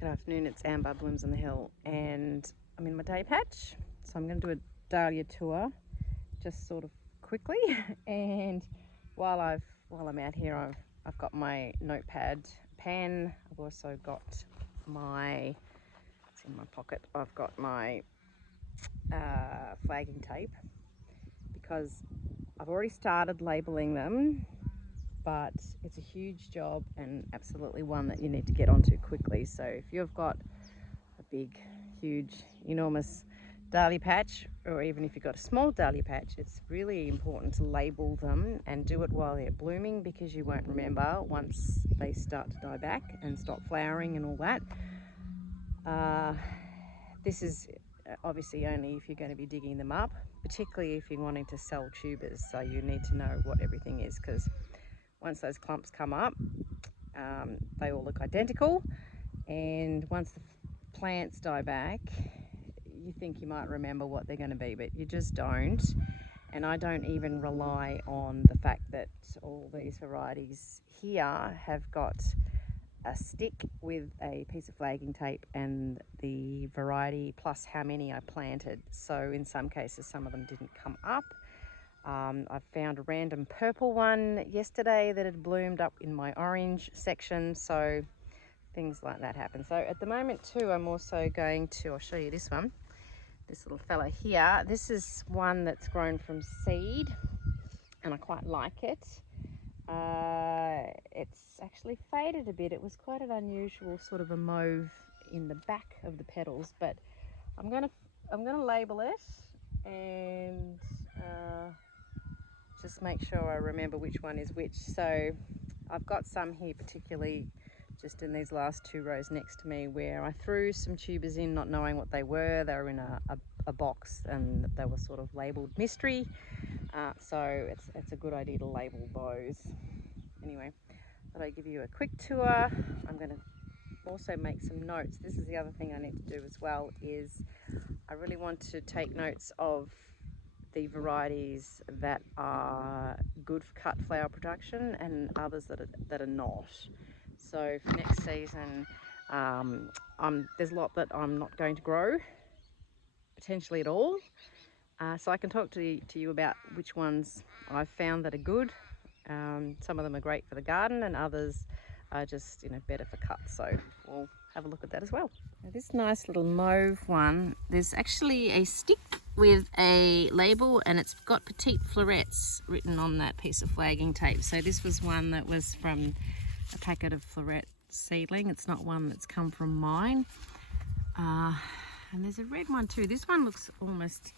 Good afternoon, it's Amber, Blooms on the Hill, and I'm in my day patch. So I'm going to do a Dahlia tour, just sort of quickly. And while I'm out here, I've got my notepad pen. I've also got my, it's in my pocket, I've got my flagging tape, because I've already started labeling them, but it's a huge job and absolutely one that you need to get onto quickly. So if you've got a big, huge, enormous dahlia patch, or even if you've got a small dahlia patch, it's really important to label them and do it while they're blooming, because you won't remember once they start to die back and stop flowering and all that. This is obviously only if you're going to be digging them up, particularly if you're wanting to sell tubers. So you need to know what everything is, because once those clumps come up, they all look identical, and once the plants die back, you think you might remember what they're going to be, but you just don't. And I don't even rely on the fact that all these varieties here have got a stick with a piece of flagging tape and the variety plus how many I planted. So in some cases, some of them didn't come up. I found a random purple one yesterday that had bloomed up in my orange section, so things like that happen. So at the moment too, I'm also going to, I'll show you this one, this little fella here. This is one that's grown from seed, and I quite like it. It's actually faded a bit. It was quite an unusual sort of a mauve in the back of the petals, but I'm gonna label it and just make sure I remember which one is which. So I've got some here, particularly just in these last two rows next to me, where I threw some tubers in not knowing what they were. They were in a box and they were sort of labelled mystery. So it's a good idea to label those. Anyway, thought I'd give you a quick tour. I'm going to also make some notes. This is the other thing I need to do as well, is I really want to take notes of the varieties that are good for cut flower production and others that are not. So for next season, there's a lot that I'm not going to grow, potentially at all. So I can talk to you about which ones I've found that are good. Some of them are great for the garden, and others are just better for cuts. So we'll have a look at that as well. Now this nice little mauve one, there's actually a stick with a label, and it's got petite florets written on that piece of flagging tape. So this was one that was from a packet of floret seedling. It's not one that's come from mine. And there's a red one too. This one looks almost,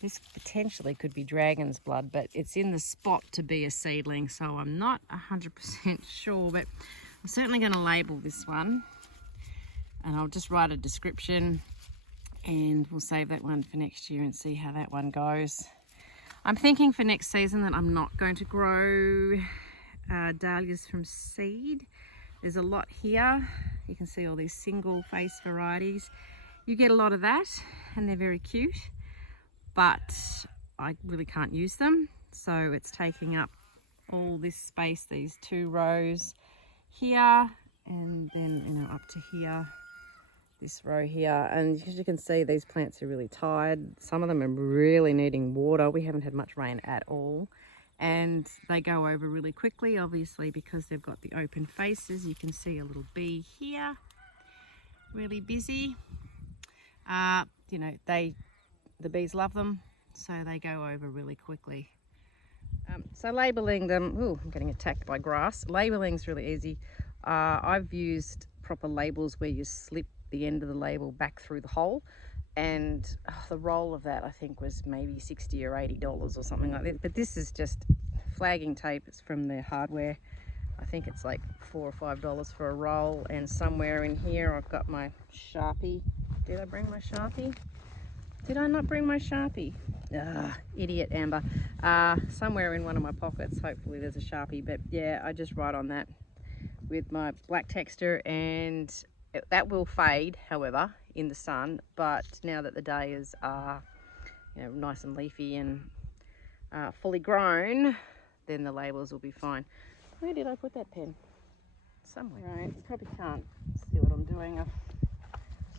this potentially could be dragon's blood, but it's in the spot to be a seedling, so I'm not 100% sure, but I'm certainly going to label this one, and I'll just write a description, and we'll save that one for next year and see how that one goes. I'm thinking for next season that I'm not going to grow dahlias from seed. There's a lot here. You can see all these single face varieties. You get a lot of that, and they're very cute, but I really can't use them. So it's taking up all this space, these two rows here, and then up to here, this row here. And as you can see, these plants are really tired. Some of them are really needing water. We haven't had much rain at all, and they go over really quickly, obviously, because they've got the open faces. You can see a little bee here, really busy. The bees love them, so they go over really quickly. So labelling them, oh, I'm getting attacked by grass. Labelling is really easy. I've used proper labels where you slip the end of the label back through the hole, and the roll of that I think was maybe $60 or $80 or something like that. But this is just flagging tape. It's from the hardware. I think it's like $4 or $5 for a roll, and somewhere in here I've got my Sharpie. Did I bring my Sharpie? Did I not bring my Sharpie? Idiot, Amber. Somewhere in one of my pockets, hopefully there's a Sharpie, but yeah, I just write on that with my black texture, and that will fade, however, in the sun. But now that the dahlias are nice and leafy and fully grown, then the labels will be fine. Where did I put that pen? Somewhere. Right, probably can't see what I'm doing.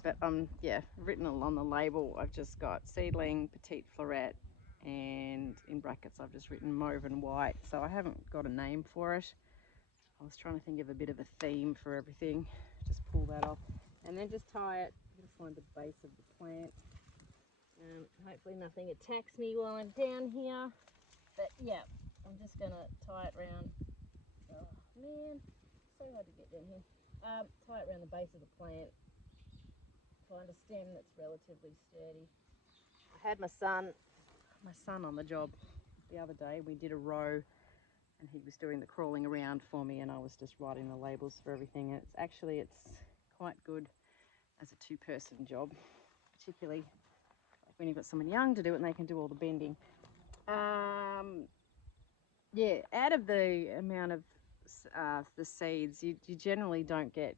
but yeah, written on the label I've just got seedling, petite floret, and in brackets I've just written mauve and white. So I haven't got a name for it. I was trying to think of a bit of a theme for everything. Just pull that off and then just tie it. Just find the base of the plant. Hopefully nothing attacks me while I'm down here. But yeah, I'm just gonna tie it around. Oh man, so hard to get down here. Tie it around the base of the plant. Find a stem that's relatively sturdy. I had my son on the job the other day. We did a row and he was doing the crawling around for me and I was just writing the labels for everything. And it's quite good as a two-person job, particularly when you've got someone young to do it and they can do all the bending. Yeah, out of the amount of the seeds, you generally don't get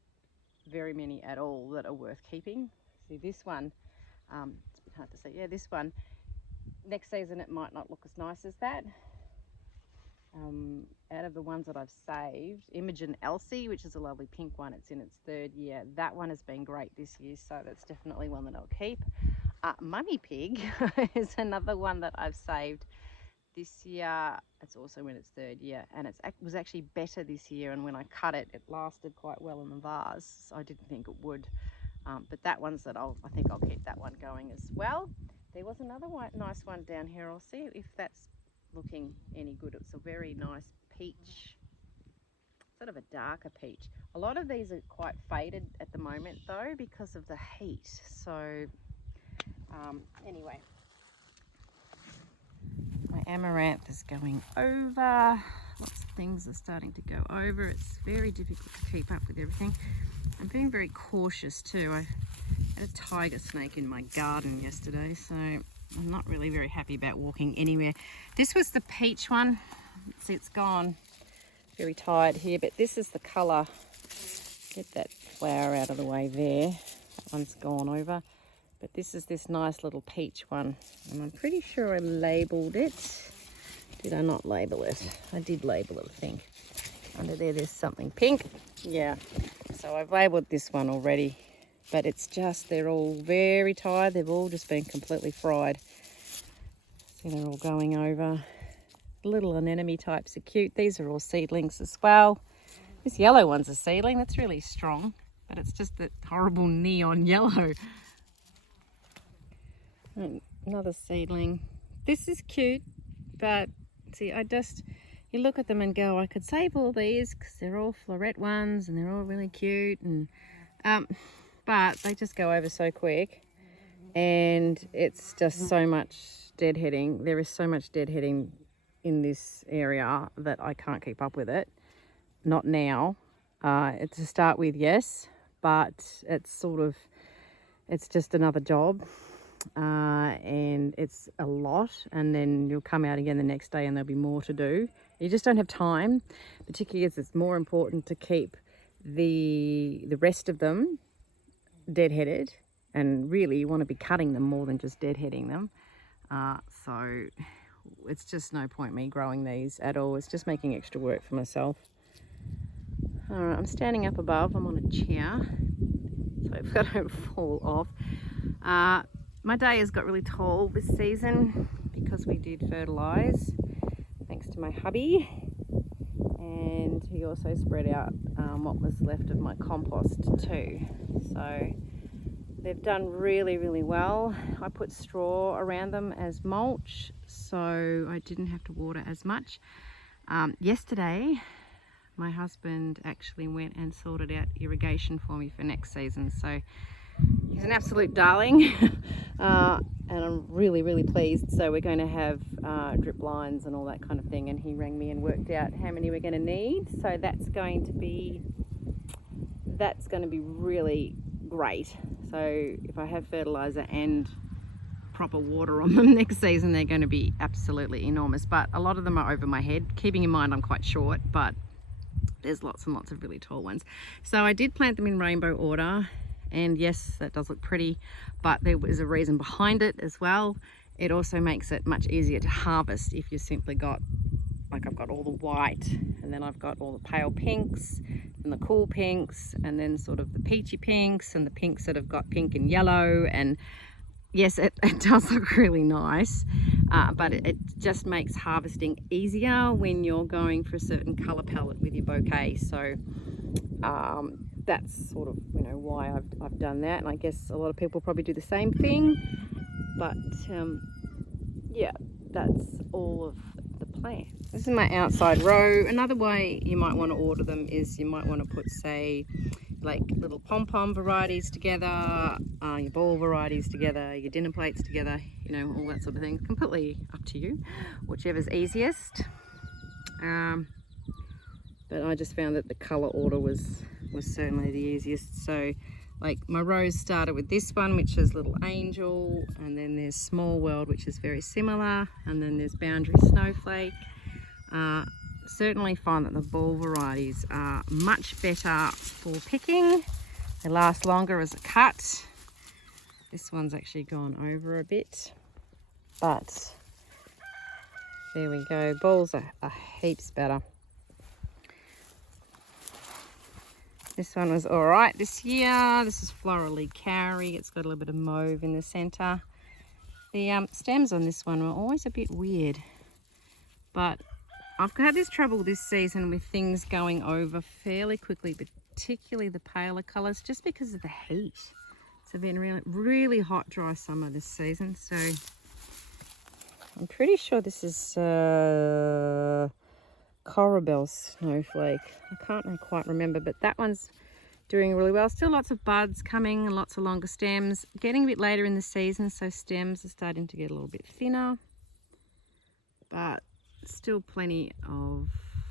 very many at all that are worth keeping. See this one, it's a bit hard to see. Yeah, this one, next season it might not look as nice as that. Out of the ones that I've saved, Imogen Elsie, which is a lovely pink one, it's in its 3rd year. That one has been great this year, so that's definitely one that I'll keep. Mummy Pig is another one that I've saved this year. It's also in its 3rd year, and it was actually better this year, and when I cut it, it lasted quite well in the vase. So I didn't think it would, but that one's that I think I'll keep that one going as well. There was another nice one down here. I'll see if that's looking any good. It's a very nice peach, sort of a darker peach. A lot of these are quite faded at the moment though because of the heat. So anyway, my amaranth is going over. Lots of things are starting to go over. It's very difficult to keep up with everything. I'm being very cautious too. I had a tiger snake in my garden yesterday, so I'm not really very happy about walking anywhere. This was the peach one. See, it's gone. Very tired here, but this is the colour. Get that flower out of the way there. That one's gone over. But this is this nice little peach one, and I'm pretty sure I labelled it. Did I not label it? I did label it, I think. Under there's something pink. Yeah, so I've labelled this one already, but it's just, they're all very tired. They've all just been completely fried. See, they're all going over. The little anemone types are cute. These are all seedlings as well. This yellow one's a seedling. That's really strong, but it's just that horrible neon yellow. And another seedling. This is cute, but see, you look at them and go, I could save all these because they're all floret ones and they're all really cute, and but they just go over so quick, and it's just so much deadheading. There is so much deadheading in this area that I can't keep up with it. Not now. To start with, yes, but it's just another job. And it's a lot, and then you'll come out again the next day and there'll be more to do. You just don't have time, particularly as it's more important to keep the rest of them deadheaded, and really you want to be cutting them more than just deadheading them. So it's just no point me growing these at all. It's just making extra work for myself. Alright, I'm standing up above. I'm on a chair, so if I don't fall off. My day has got really tall this season because we did fertilise, thanks to my hubby, and he also spread out what was left of my compost too. So they've done really, really well. I put straw around them as mulch, so I didn't have to water as much. Yesterday, my husband actually went and sorted out irrigation for me for next season, so he's an absolute darling. And I'm really, really pleased. So we're going to have drip lines and all that kind of thing, and he rang me and worked out how many we're going to need. So that's going to be really great. So if I have fertilizer and proper water on them next season, they're going to be absolutely enormous. But a lot of them are over my head, keeping in mind I'm quite short, but there's lots and lots of really tall ones. So I did plant them in rainbow order, and yes, that does look pretty, but there was a reason behind it as well. It also makes it much easier to harvest if you've simply got like I've got all the white, and then I've got all the pale pinks and the cool pinks, and then sort of the peachy pinks and the pinks that have got pink and yellow. And yes, it does look really nice, but it just makes harvesting easier when you're going for a certain color palette with your bouquet. So that's sort of, you know, why I've done that, and I guess a lot of people probably do the same thing. But yeah, that's all of the plant. This is my outside row. Another way you might want to order them is you might want to put, say, like little pom-pom varieties together, your ball varieties together, your dinner plates together, you know, all that sort of thing. Completely up to you, whichever's easiest. But I just found that the colour order was certainly the easiest. So like my rows started with this one, which is Little Angel, and then there's Small World, which is very similar, and then there's Boundary Snowflake. Certainly find that the ball varieties are much better for picking. They last longer as a cut. This one's actually gone over a bit, but there we go. Balls are heaps better. This one was all right this year. This is Florally Cowrie. It's got a little bit of mauve in the centre. The stems on this one were always a bit weird, but I've had this trouble this season with things going over fairly quickly, particularly the paler colours, just because of the heat. It's been really hot, dry summer this season. So I'm pretty sure this is Corabelle Snowflake. I can't quite remember, but that one's doing really well. Still lots of buds coming and lots of longer stems. Getting a bit later in the season, so stems are starting to get a little bit thinner, but still plenty of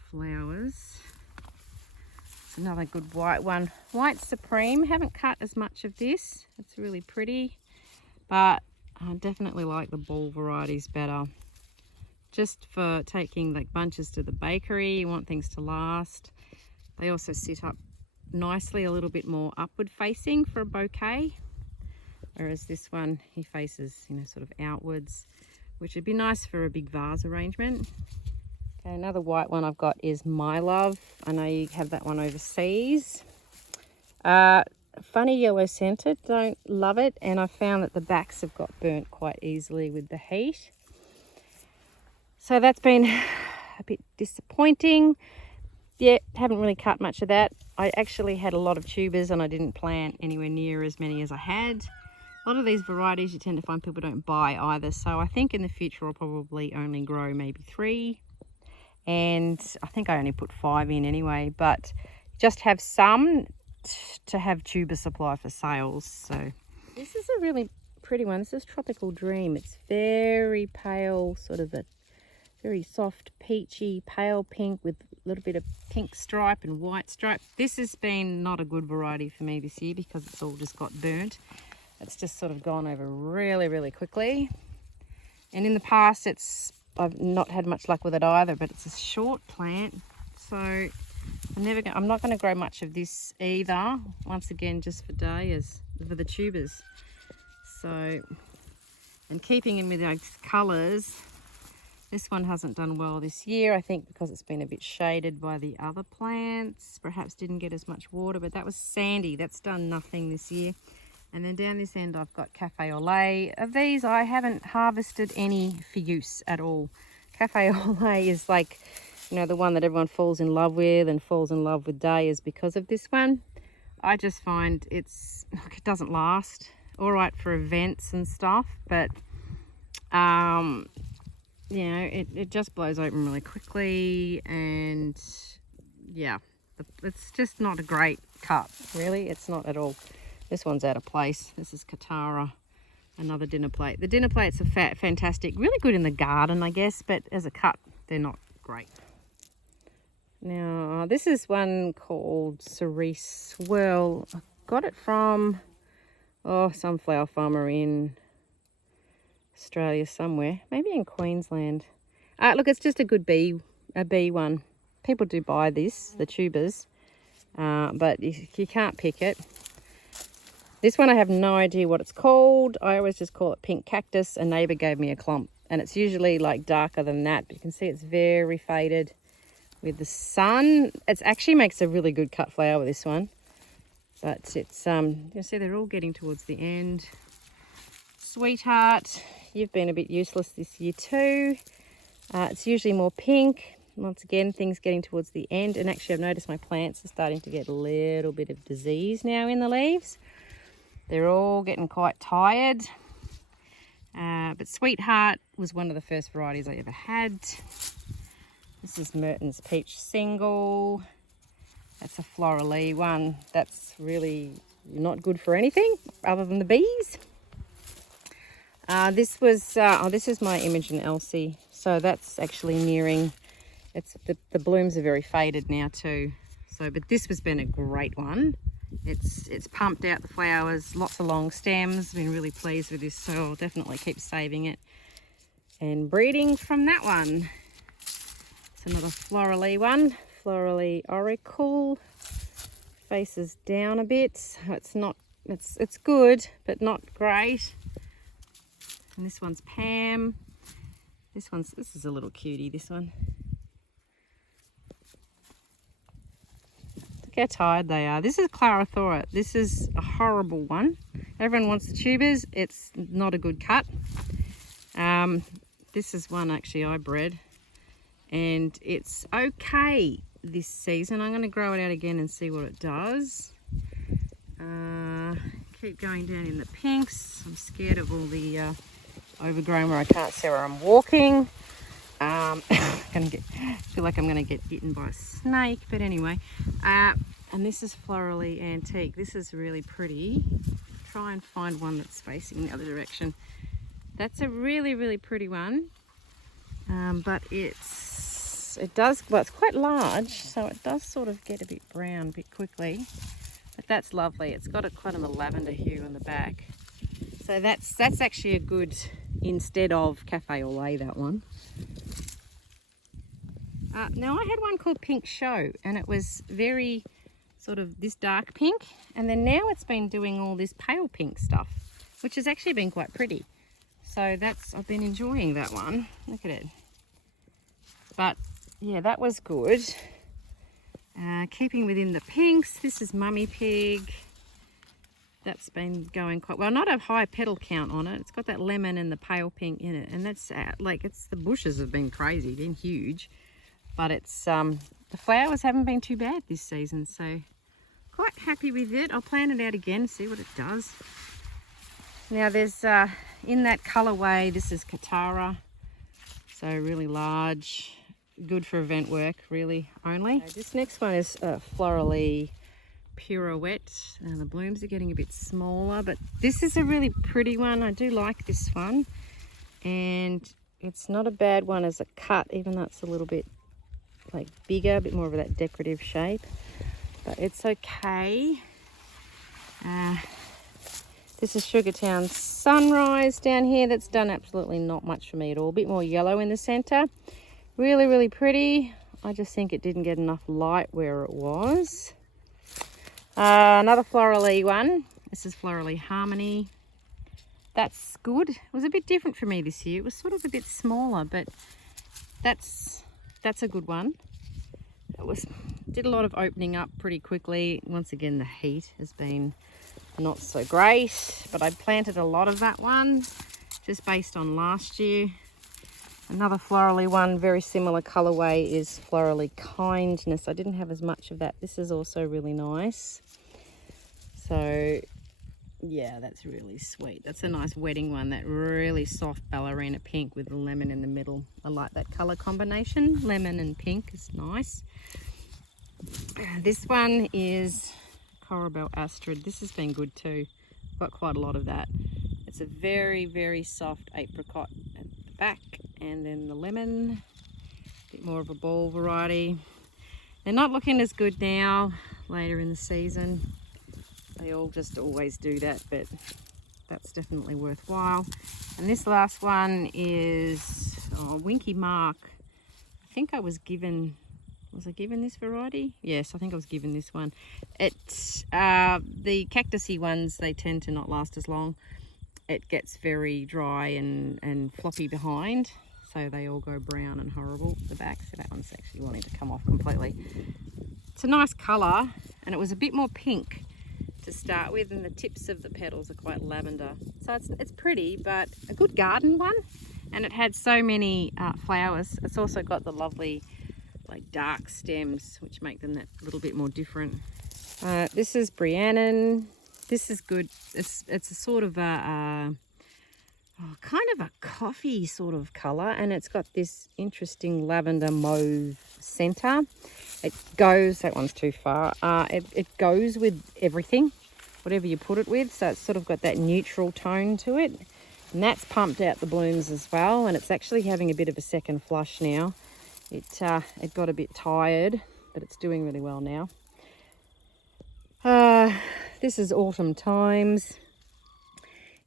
flowers. Another good white one, White Supreme. Haven't cut as much of this. It's really pretty, but I definitely like the ball varieties better. Just for taking like bunches to the bakery, you want things to last. They also sit up nicely, a little bit more upward facing for a bouquet, whereas this one, he faces, you know, sort of outwards, which would be nice for a big vase arrangement. Okay, another white one I've got is My Love. I know you have that one overseas. Funny yellow scented, don't love it, and I found that the backs have got burnt quite easily with the heat. So that's been a bit disappointing. Yeah, haven't really cut much of that. I actually had a lot of tubers and I didn't plant anywhere near as many as I had. A lot of these varieties you tend to find people don't buy either. So I think in the future I'll probably only grow maybe 3. And I think I only put 5 in anyway, but just have some to have tuber supply for sales. So this is a really pretty one. This is Tropical Dream. It's very pale, sort of a very soft peachy pale pink with a little bit of pink stripe and white stripe. This has been not a good variety for me this year because it's all just got burnt. It's just sort of gone over really quickly. And in the past I've not had much luck with it either, but it's a short plant, so I'm not going to grow much of this either. Once again, just for dahlias, for the tubers. So, and keeping in with those colours, this one hasn't done well this year, I think because it's been a bit shaded by the other plants. Perhaps didn't get as much water, but that was Sandy. That's done nothing this year. And then down this end, I've got Cafe au lait. Of these, I haven't harvested any for use at all. Cafe au lait is like, you know, the one that everyone falls in love with and falls in love with dahlias because of this one. I just find it doesn't last. All right for events and stuff, but you know, it just blows open really quickly, and yeah, it's just not a great cut, really. It's not at all. This one's out of place. This is Katara, another dinner plate. The dinner plates are fantastic, really good in the garden, I guess, but as a cut, they're not great. Now, this is one called Cerise Swirl. I got it from, some flower farmer in Australia somewhere, maybe in Queensland. Look, it's just a good bee one. People do buy this, the tubers, but you can't pick it. This one I have no idea what it's called. I always just call it pink cactus. A neighbour gave me a clump and it's usually like darker than that, but you can see it's very faded with the sun. It actually makes a really good cut flower, this one, but it's you see they're all getting towards the end. Sweetheart, you've been a bit useless this year too. It's usually more pink. Once again, things getting towards the end, and actually I've noticed my plants are starting to get a little bit of disease now in the leaves. They're all getting quite tired. But Sweetheart was one of the first varieties I ever had. This is Merton's Peach Single. That's a florally one. That's really not good for anything other than the bees. This is my Imogen Elsie. So that's actually nearing, the blooms are very faded now too. So, but this has been a great one. It's pumped out the flowers, lots of long stems. Been really pleased with this, so I'll definitely keep saving it and breeding from that one. It's another florally one, Florally Oracle. Faces down a bit. It's good, but not great. And this one's Pam. This is a little cutie, this one. Look how tired they are. This is Clarathora. This is a horrible one. Everyone wants the tubers. It's not a good cut. This is one actually I bred, and it's okay this season. I'm going to grow it out again and see what it does. Keep going down in the pinks. I'm scared of all the overgrown where I can't see where I'm walking. Feel like I'm going to get eaten by a snake, but anyway. And this is Florally Antique. This is really pretty. Try and find one that's facing the other direction. That's a really, really pretty one. But it's quite large, so it does sort of get a bit brown a bit quickly. But that's lovely. It's got quite a lavender hue on the back. So that's actually a good instead of Cafe au Lait, that one. Now I had one called Pink Show, and it was very sort of this dark pink, and then now it's been doing all this pale pink stuff, which has actually been quite pretty. So I've been enjoying that one. Look at it. But yeah, that was good. Keeping within the pinks, this is Mummy Pig. That's been going quite well. Not a high petal count on it. It's got that lemon and the pale pink in it, and that's the bushes have been crazy, been huge, but it's the flowers haven't been too bad this season, so quite happy with it. I'll plant it out again, see what it does. Now there's in that colorway, this is Katara, so really large, good for event work really only. This next one is Florally Pirouette, and the blooms are getting a bit smaller, but this is a really pretty one. I do like this one, and it's not a bad one as a cut, even though it's a little bit like bigger, a bit more of that decorative shape, but it's okay. This is Sugartown Sunrise down here. That's done absolutely not much for me at all. A bit more yellow in the center. Really, really pretty. I just think it didn't get enough light where it was. Another Florally one. This is Florally Harmony. That's good. It was a bit different for me this year. It was sort of a bit smaller, but that's a good one. Did a lot of opening up pretty quickly. Once again, the heat has been not so great, but I planted a lot of that one just based on last year. Another Florally one, very similar colorway, is Florally Kindness. I didn't have as much of that. This is also really nice. So yeah, that's really sweet. That's a nice wedding one, that really soft ballerina pink with the lemon in the middle. I like that color combination. Lemon and pink is nice. This one is Corabelle Astrid. This has been good too. Got quite a lot of that. It's a very, very soft apricot at the back, and then the lemon, a bit more of a ball variety. They're not looking as good now, later in the season. They all just always do that, but that's definitely worthwhile. And this last one is Winky Mark. I think I was given this variety? Yes, I think I was given this one. It's the cactusy ones, they tend to not last as long. it gets very dry and floppy behind. So they all go brown and horrible at the back. So that one's actually wanting to come off completely. It's a nice colour, and it was a bit more pink to start with, and the tips of the petals are quite lavender. So it's pretty, but a good garden one. And it had so many flowers. It's also got the lovely like dark stems, which make them that little bit more different. This is Briannon. This is good. It's a sort of a kind of a coffee sort of colour, and it's got this interesting lavender mauve centre. It goes, that one's too far, it goes with everything, whatever you put it with, so it's sort of got that neutral tone to it, and that's pumped out the blooms as well, and it's actually having a bit of a second flush now. It got a bit tired, but it's doing really well now. This is Autumn Times.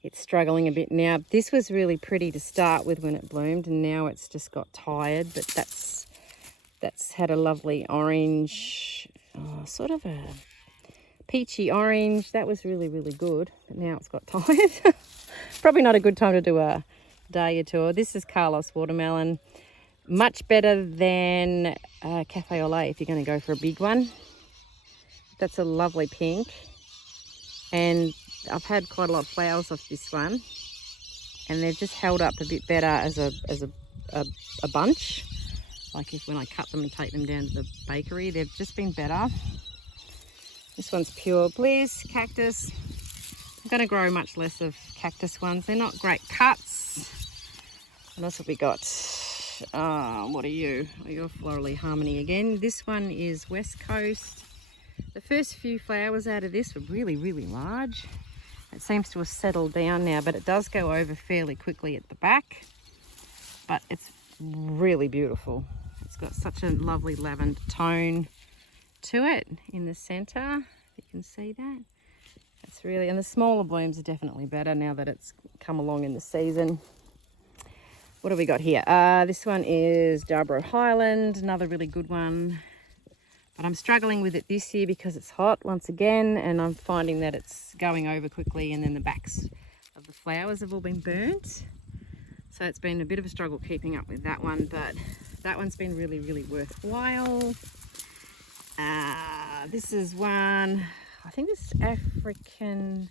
It's struggling a bit now. This was really pretty to start with when it bloomed, and now it's just got tired, but that's had a lovely orange, sort of a peachy orange. That was really, really good, but now it's got tired. Probably not a good time to do a Dahlia tour. This is Carlos Watermelon. Much better than Cafe au Lait if you're going to go for a big one. That's a lovely pink, and I've had quite a lot of flowers off this one, and they've just held up a bit better as a bunch. Like when I cut them and take them down to the bakery, they've just been better. This one's Pure Bliss Cactus. I'm going to grow much less of cactus ones. They're not great cuts. What else have we got? What are you? Oh, you're Florally Harmony again. This one is West Coast. The first few flowers out of this were really, really large. It seems to have settled down now, but it does go over fairly quickly at the back. But it's really beautiful. It's got such a lovely lavender tone to it in the centre. You can see that. That's really, and the smaller blooms are definitely better now that it's come along in the season. What have we got here? This one is Darborough Highland, another really good one. But I'm struggling with it this year because it's hot once again, and I'm finding that it's going over quickly, and then the backs of the flowers have all been burnt. So it's been a bit of a struggle keeping up with that one, but that one's been really, really worthwhile. This is one, I think this is African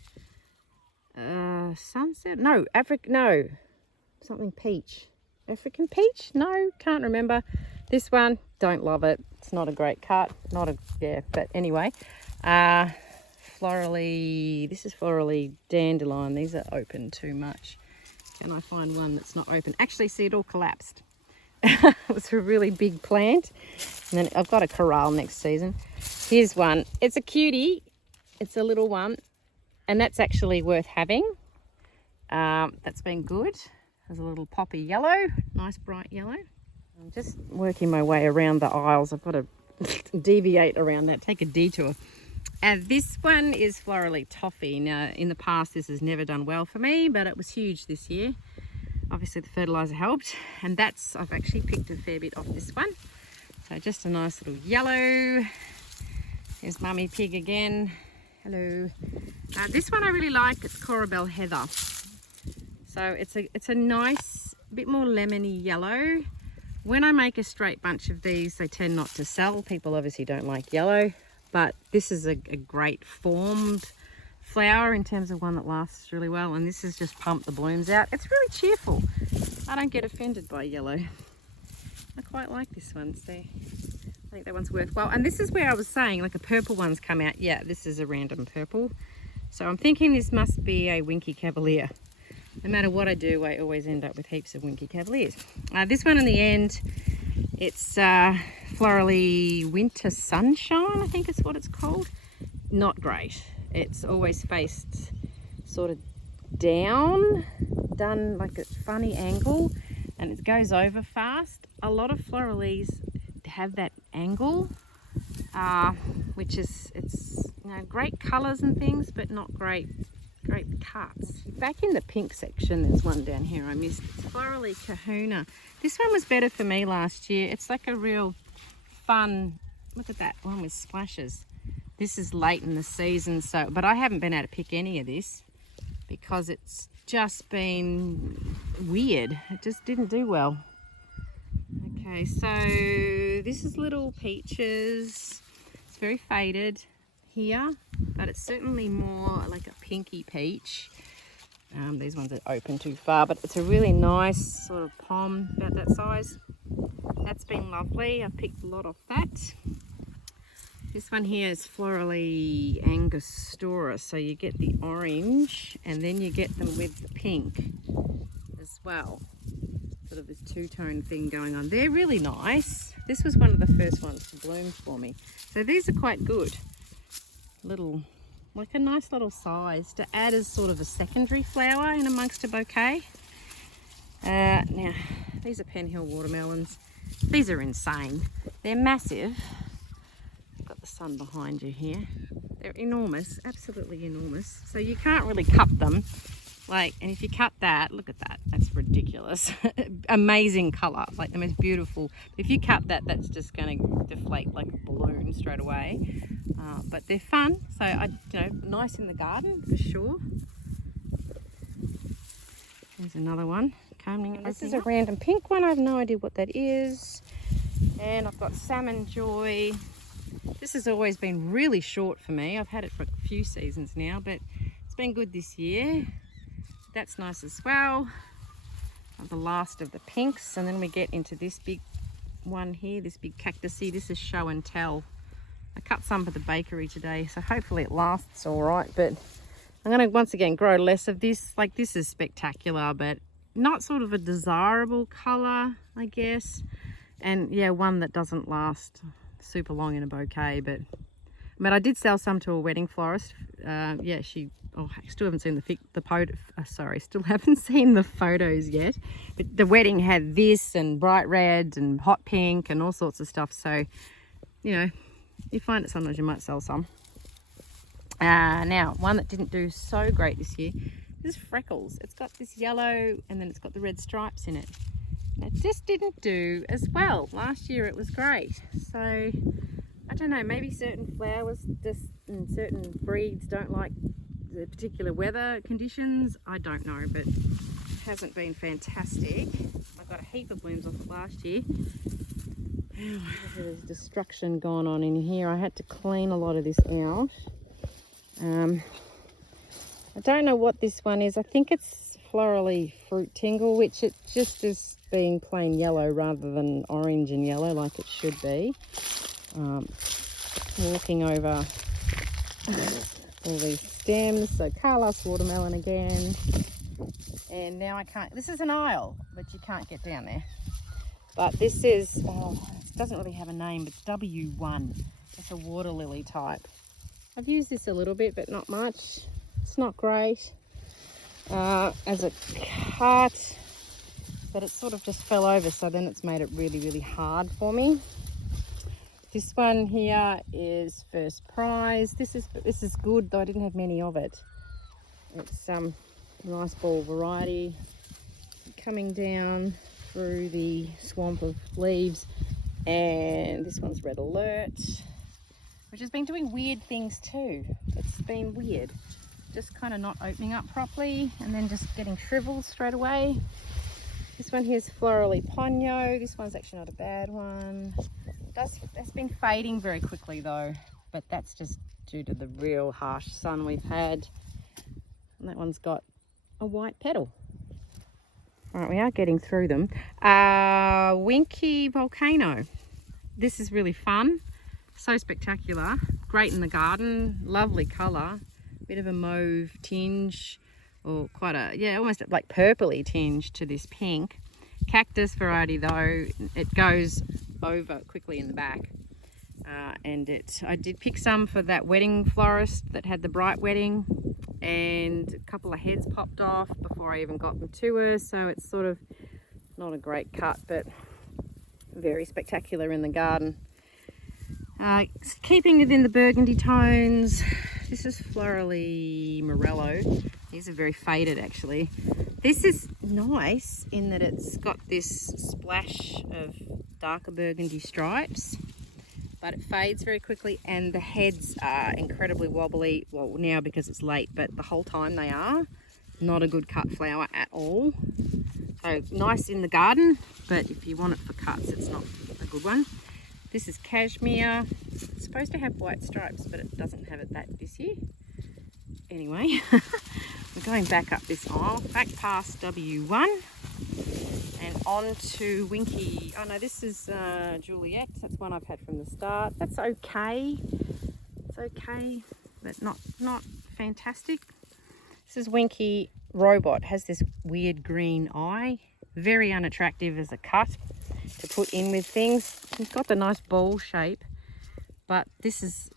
Sunset. No, something peach. African peach? No, can't remember. This one, don't love it. It's not a great cut. But anyway. Florally, this is Florally Dandelion. These are open too much. Can I find one that's not open? Actually, see, it all collapsed. It was a really big plant. And then I've got a corral next season. Here's one. It's a cutie. It's a little one. And that's actually worth having. That's been good. There's a little poppy yellow. Nice bright yellow. I'm just working my way around the aisles. I've got to deviate around that, take a detour. And this one is Florally Toffee. Now, in the past, this has never done well for me, but it was huge this year. Obviously, the fertiliser helped. And I've actually picked a fair bit off this one. So just a nice little yellow. There's Mummy Pig again. Hello. This one I really like. It's Corabelle Heather. So it's a nice, bit more lemony yellow. When I make a straight bunch of these, they tend not to sell. People obviously don't like yellow, but this is a great formed flower in terms of one that lasts really well. And this has just pumped the blooms out. It's really cheerful. I don't get offended by yellow. I quite like this one. See, I think that one's worthwhile. And this is where I was saying, like, a purple one's come out. Yeah, this is a random purple. So I'm thinking this must be a Winky Cavalier. No matter what I do, I always end up with heaps of Winky Cavaliers. This one in the end, it's Florally Winter Sunshine, I think is what it's called. Not great. It's always faced sort of down, done like a funny angle, and it goes over fast. A lot of Floralies have that angle, which is, it's, you know, great colours and things, but not great cuts. Back in the pink section, there's one down here I missed. It's Florally Kahuna. This one was better for me last year. It's like a real fun, look at that one with splashes. This is late in the season, so, but I haven't been able to pick any of this because it's just been weird. It just didn't do well. Okay, so this is Little Peaches. It's very faded here, but it's certainly more like a pinky peach. These ones are open too far, but it's a really nice sort of pom, about that size. That's been lovely. I've picked a lot off that. This one here is Florally Angostura, so you get the orange and then you get them with the pink as well. Sort of this two-tone thing going on. They're really nice. This was one of the first ones to bloom for me. So these are quite good. Little, like a nice little size to add as sort of a secondary flower in amongst a bouquet. Now, these are Penhill watermelons. These are insane. They're massive. Got the sun behind you here. They're enormous, absolutely enormous. So you can't really cut them. Like, and if you cut that, look at that, that's ridiculous. Amazing colour, like the most beautiful. If you cut that, that's just going to deflate like a balloon straight away. But they're fun, so nice in the garden for sure. There's another one coming. This is a random pink one. I have no idea what that is. And I've got Salmon Joy. This has always been really short for me. I've had it for a few seasons now, but it's been good this year. That's nice as well. The last of the pinks, and then we get into this big one here, this big cactusy. This is Show and Tell. I cut some for the bakery today, so hopefully it lasts all right, but I'm going to once again grow less of this. Like, this is spectacular, but not sort of a desirable colour, I guess. And yeah, one that doesn't last super long in a bouquet, but I mean, I did sell some to a wedding florist. Yeah, I still haven't seen still haven't seen the photos yet. But the wedding had this and bright red and hot pink and all sorts of stuff. So, you know, you find it sometimes you might sell some. Now, one that didn't do so great this year is Freckles. It's got this yellow and then it's got the red stripes in it. And it just didn't do as well. Last year it was great. So, I don't know, maybe certain flowers and certain breeds don't like the particular weather conditions. I don't know, but it hasn't been fantastic. I got a heap of blooms off it last year. There's destruction gone on in here. I had to clean a lot of this out. I don't know what this one is. I think it's Florally Fruit Tingle, which it just is being plain yellow rather than orange and yellow like it should be. Walking over all these stems. So Carlos watermelon again. And now I can't, this is an aisle, but you can't get down there. But this is, it doesn't really have a name, but W1. It's a water lily type. I've used this a little bit, but not much. It's not great as a cut, but it sort of just fell over, so then it's made it really, really hard for me. This one here is First Prize. This is good, though I didn't have many of it. It's nice ball variety. Coming down through the swamp of leaves, and this one's Red Alert, which has been doing weird things too. It's been weird, just kind of not opening up properly and then just getting shriveled straight away. This one here's Florally Ponyo. This one's actually not a bad one. It's been fading very quickly though, but that's just due to the real harsh sun we've had. And that one's got a white petal. All right, we are getting through them. Winky Volcano. This is really fun. So spectacular. Great in the garden. Lovely colour. Bit of a mauve tinge, or quite a, yeah, almost like purpley tinge to this pink. Cactus variety though, it goes over quickly in the back. I did pick some for that wedding florist that had the bright wedding, and a couple of heads popped off before I even got them to her, so it's sort of not a great cut, but very spectacular in the garden. Keeping within the burgundy tones, this is Florally Morello. These are very faded actually. This is nice in that it's got this splash of darker burgundy stripes, but it fades very quickly, and the heads are incredibly wobbly. Well, now because it's late, but the whole time they are. Not a good cut flower at all. So nice in the garden, but if you want it for cuts, it's not a good one. This is cashmere. It's supposed to have white stripes, but it doesn't have it this year. Anyway, we're going back up this aisle, back past W1 and on to Winky. Oh no, this is Juliet. That's one I've had from the start. That's okay. It's okay, but not fantastic. This is Winky Robot. Has this weird green eye. Very unattractive as a cut to put in with things. It's got the nice bowl shape, but this is,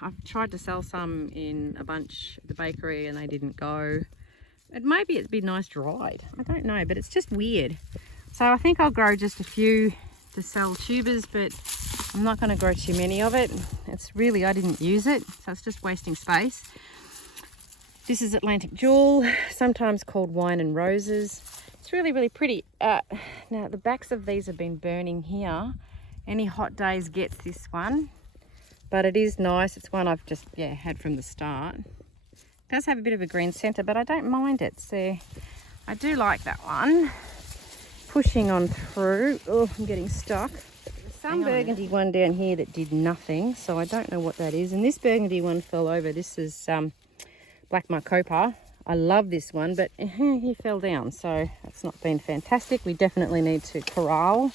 I've tried to sell some in a bunch at the bakery and they didn't go. Maybe it'd be nice dried. I don't know, but it's just weird. So I think I'll grow just a few to sell tubers, but I'm not going to grow too many of it. It's really, I didn't use it, so it's just wasting space. This is Atlantic Jewel, sometimes called Wine and Roses. It's really, really pretty. Now the backs of these have been burning here. Any hot days gets this one, but it is nice. It's one I've just had from the start. It does have a bit of a green centre, but I don't mind it. So I do like that one. Pushing on through. Oh, I'm getting stuck. There's some burgundy one down here that did nothing, so I don't know what that is. And this burgundy one fell over. This is Black Marcopa. I love this one, but he fell down, so it's not been fantastic. We definitely need to corral.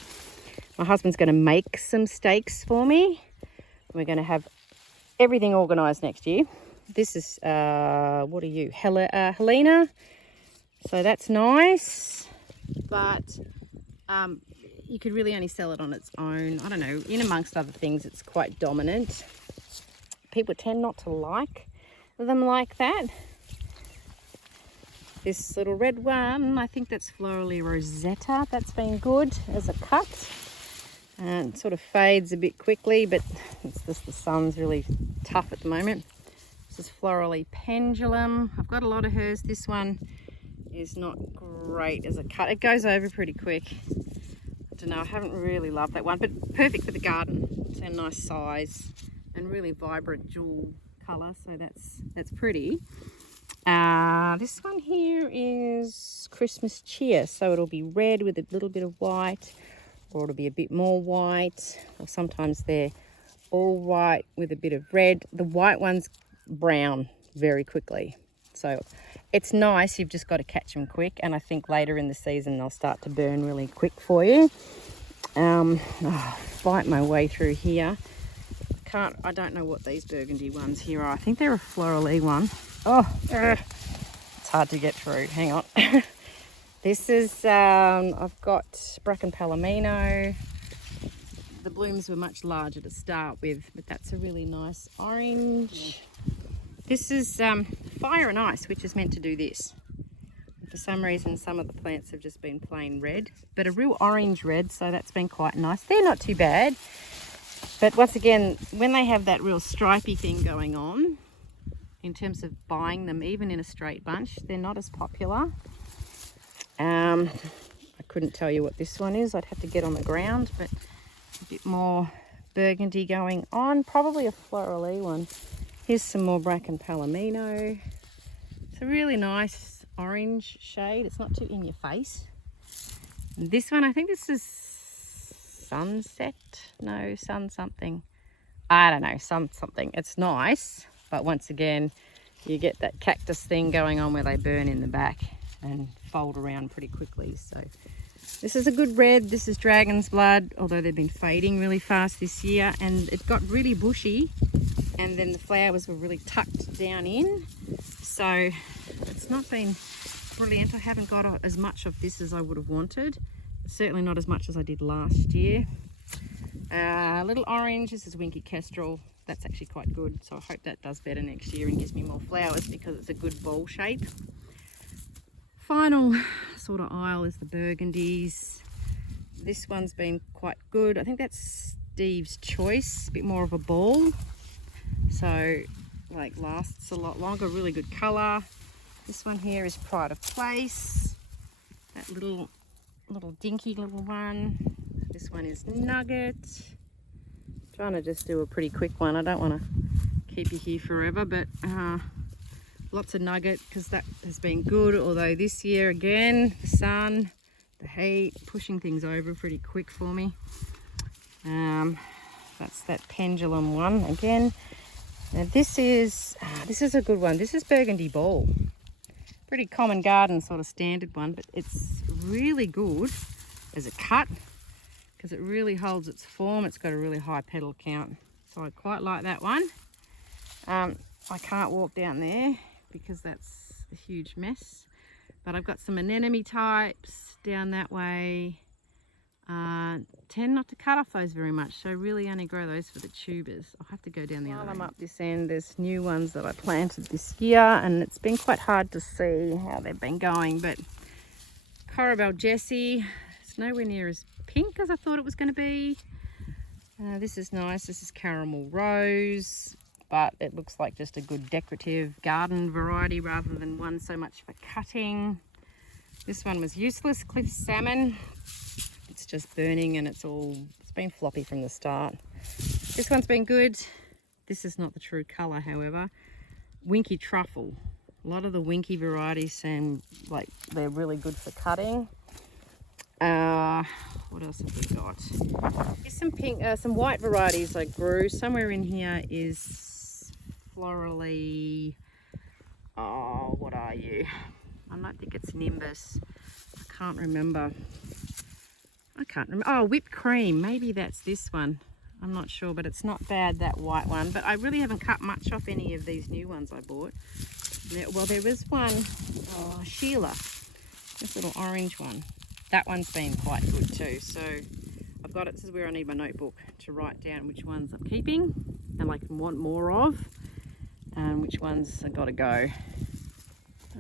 My husband's going to make some steaks for me. We're going to have everything organised next year. This is, what are you? Helena. So that's nice, but you could really only sell it on its own. I don't know, in amongst other things, it's quite dominant. People tend not to like them like that. This little red one, I think that's Florally Rosetta. That's been good as a cut. And it sort of fades a bit quickly, but it's just the sun's really tough at the moment. This is Florally Pendulum. I've got a lot of hers. This one is not great as a cut. It goes over pretty quick. I don't know, I haven't really loved that one, but perfect for the garden. It's a nice size and really vibrant jewel colour, so that's pretty. This one here is Christmas Cheer, so it'll be red with a little bit of white, or it'll be a bit more white, or sometimes they're all white with a bit of red. The white ones brown very quickly, so it's nice. You've just got to catch them quick, and I think later in the season they'll start to burn really quick for you. Fight my way through here. I don't know what these burgundy ones here are. I think they're a Florally one. It's hard to get through. Hang on. This is, I've got Bracken Palomino. The blooms were much larger to start with, but that's a really nice orange. This is Fire and Ice, which is meant to do this. For some reason, some of the plants have just been plain red, but a real orange red, so that's been quite nice. They're not too bad. But once again, when they have that real stripy thing going on, in terms of buying them, even in a straight bunch, they're not as popular. I couldn't tell you what this one is. I'd have to get on the ground, but a bit more burgundy going on. Probably a Florally one. Here's some more Bracken Palomino. It's a really nice orange shade. It's not too in your face. And this one, I think this is Sunset. No, Sun something. I don't know, something. It's nice, but once again, you get that cactus thing going on where they burn in the back and fold around pretty quickly. So this is a good red. This is Dragon's Blood, although they've been fading really fast this year, and it got really bushy, and then the flowers were really tucked down in. So it's not been brilliant. I haven't got as much of this as I would have wanted. Certainly not as much as I did last year. Little orange. This is Winky Kestrel. That's actually quite good, so I hope that does better next year and gives me more flowers because it's a good ball shape. Final sort of aisle is the burgundies. This one's been quite good. I think that's Steve's Choice, a bit more of a ball, so like lasts a lot longer. Really good colour. This one here is Pride of Place. That little dinky little one. This one is Nugget. Trying to just do a pretty quick one. I don't want to keep you here forever, but lots of nugget because that has been good, although this year again, the sun, the heat, pushing things over pretty quick for me. That's that pendulum one again. Now this is a good one. This is Burgundy Ball. Pretty common garden sort of standard one, but it's really good as a cut because it really holds its form. It's got a really high petal count, so I quite like that one. I can't walk down there because that's a huge mess, but I've got some anemone types down that way. Tend not to cut off those very much, so really only grow those for the tubers. I'll have to go down the other end. I'm up this end, there's new ones that I planted this year, and it's been quite hard to see how they've been going, but Corabelle Jessie, it's nowhere near as pink as I thought it was going to be. This is nice. This is Caramel Rose, but it looks like just a good decorative garden variety rather than one so much for cutting. This one was useless, Cliff Salmon. It's just burning and it's been floppy from the start. This one's been good. This is not the true colour, however. Winky Truffle. A lot of the winky varieties seem like they're really good for cutting. What else have we got? Here's some pink, some white varieties I grew. Somewhere in here is Florally. Oh, what are you? I don't think it's Nimbus. I can't remember. Oh, Whipped Cream. Maybe that's this one. I'm not sure, but it's not bad, that white one. But I really haven't cut much off any of these new ones I bought. Well, there was one, Sheila. This little orange one. That one's been quite good too. So I've got it. This is where I need my notebook to write down which ones I'm keeping and I can want more of, and which ones I've got to go.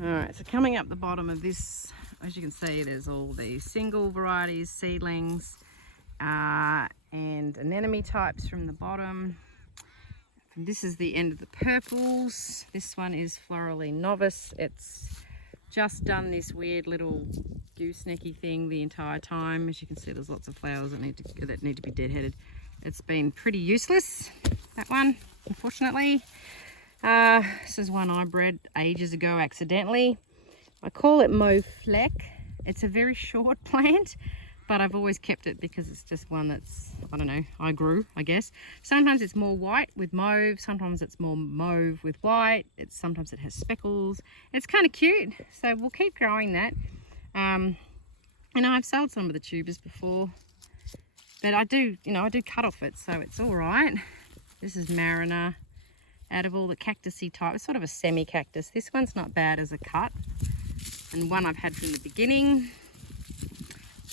All right, so coming up the bottom of this, as you can see, there's all these single varieties, seedlings, and anemone types from the bottom. And this is the end of the purples. This one is Florally Novice. It's just done this weird little goosenecky thing the entire time. As you can see, there's lots of flowers that need to be deadheaded. It's been pretty useless, that one, unfortunately. This is one I bred ages ago accidentally. I call it Mauve Fleck. It's a very short plant, but I've always kept it because it's just one that's, I don't know, I grew, I guess. Sometimes it's more white with mauve, sometimes it's more mauve with white, sometimes it has speckles. It's kind of cute, so we'll keep growing that. And I've sold some of the tubers before, but I do cut off it, so it's all right. This is Mariner. Out of all the cactusy type, it's sort of a semi-cactus. This one's not bad as a cut, and one I've had from the beginning.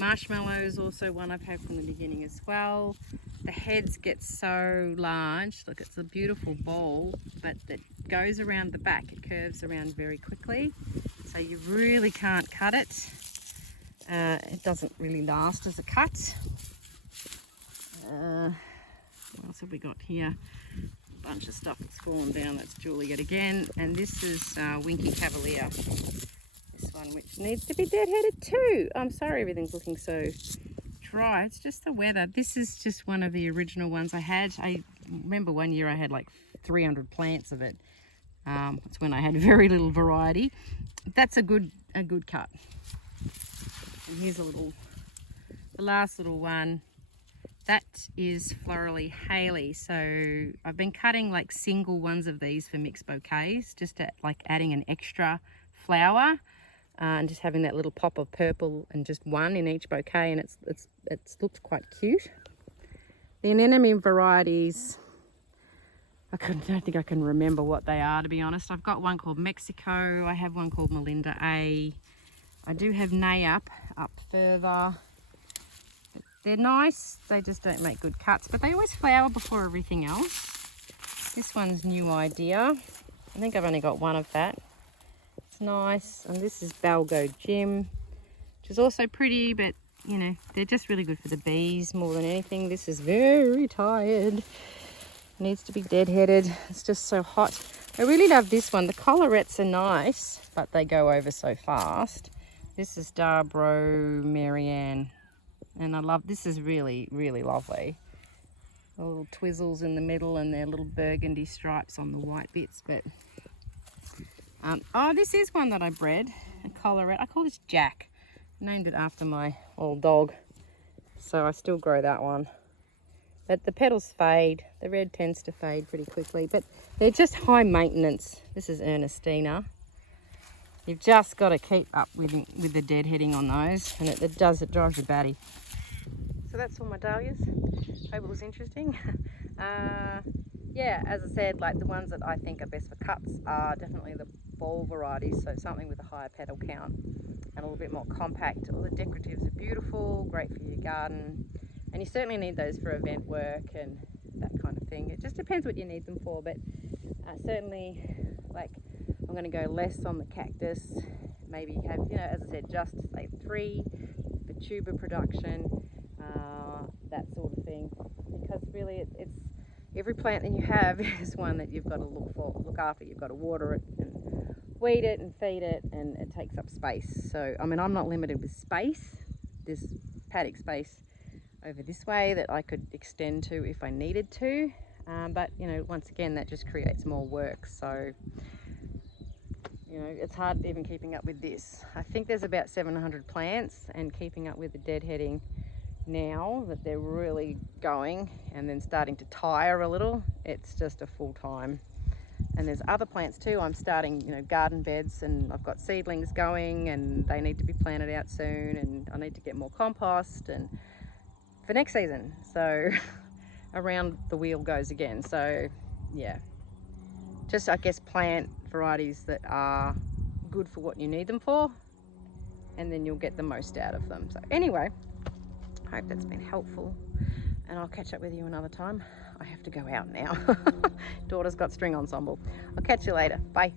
Marshmallow is also one I've had from the beginning as well. The heads get so large. Look, it's a beautiful ball, but it goes around the back. It curves around very quickly, so you really can't cut it. It doesn't really last as a cut. What else have we got here? A bunch of stuff that's fallen down. That's Juliet again, and this is Winky Cavalier. This one, which needs to be deadheaded too. I'm sorry everything's looking so dry. It's just the weather. This is just one of the original ones I had. I remember one year I had like 300 plants of it. That's when I had very little variety. That's a good cut. And here's the last little one. That is Florally Haley. So I've been cutting like single ones of these for mixed bouquets, just like adding an extra flower. And just having that little pop of purple and just one in each bouquet, and it's looked quite cute. The anemone varieties, I don't think I can remember what they are, to be honest. I've got one called Mexico. I have one called Melinda A. I do have Nayup up further. They're nice. They just don't make good cuts, but they always flower before everything else. This one's New Idea. I think I've only got one of that. Nice. And this is Balgo Jim, which is also pretty, but you know, they're just really good for the bees more than anything. This is very tired, needs to be deadheaded. It's just so hot. I really love this one. The collarettes are nice, but they go over so fast. This is Darbro Marianne, and I love this. Is really lovely. The little twizzles in the middle and their little burgundy stripes on the white bits, but Oh, this is one that I bred, a Colorado. I call this Jack. I named it after my old dog. So I still grow that one. But the petals fade. The red tends to fade pretty quickly, but they're just high maintenance. This is Ernestina. You've just got to keep up with the deadheading on those, and it drives you batty. So that's all my dahlias. Hope it was interesting. Yeah, as I said, like the ones that I think are best for cuts are definitely the ball varieties, so something with a higher petal count and a little bit more compact. All the decoratives are beautiful, great for your garden, and you certainly need those for event work and that kind of thing. It just depends what you need them for, but certainly, like, I'm going to go less on the cactus, maybe have, you know, as I said, just say 3 for tuber production, that sort of thing, because really it's every plant that you have is one that you've got to look after. You've got to water it and weed it and feed it, and it takes up space. So I mean, I'm not limited with space. There's paddock space over this way that I could extend to if I needed to, but you know, once again, that just creates more work. So you know, it's hard even keeping up with this. I think there's about 700 plants, and keeping up with the deadheading now that they're really going and then starting to tire a little, it's just a full time. And there's other plants too. I'm starting, you know, garden beds, and I've got seedlings going, and they need to be planted out soon, and I need to get more compost and for next season. So around the wheel goes again. So yeah, just I guess plant varieties that are good for what you need them for, and then you'll get the most out of them. So anyway, I hope that's been helpful, and I'll catch up with you another time. I have to go out now. Daughter's got string ensemble. I'll catch you later. Bye.